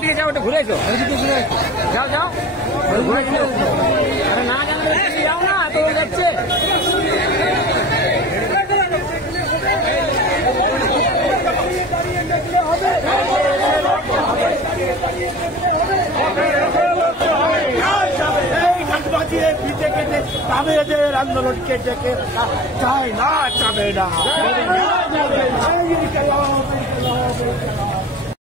ওদিকে যাও, ওটা ঘুরেছো, যাও যাও ঘুরে না জানলে যাও না, তো যাচ্ছে। তাদের আন্দোলনকে ডেকে চায় না, চাবে না।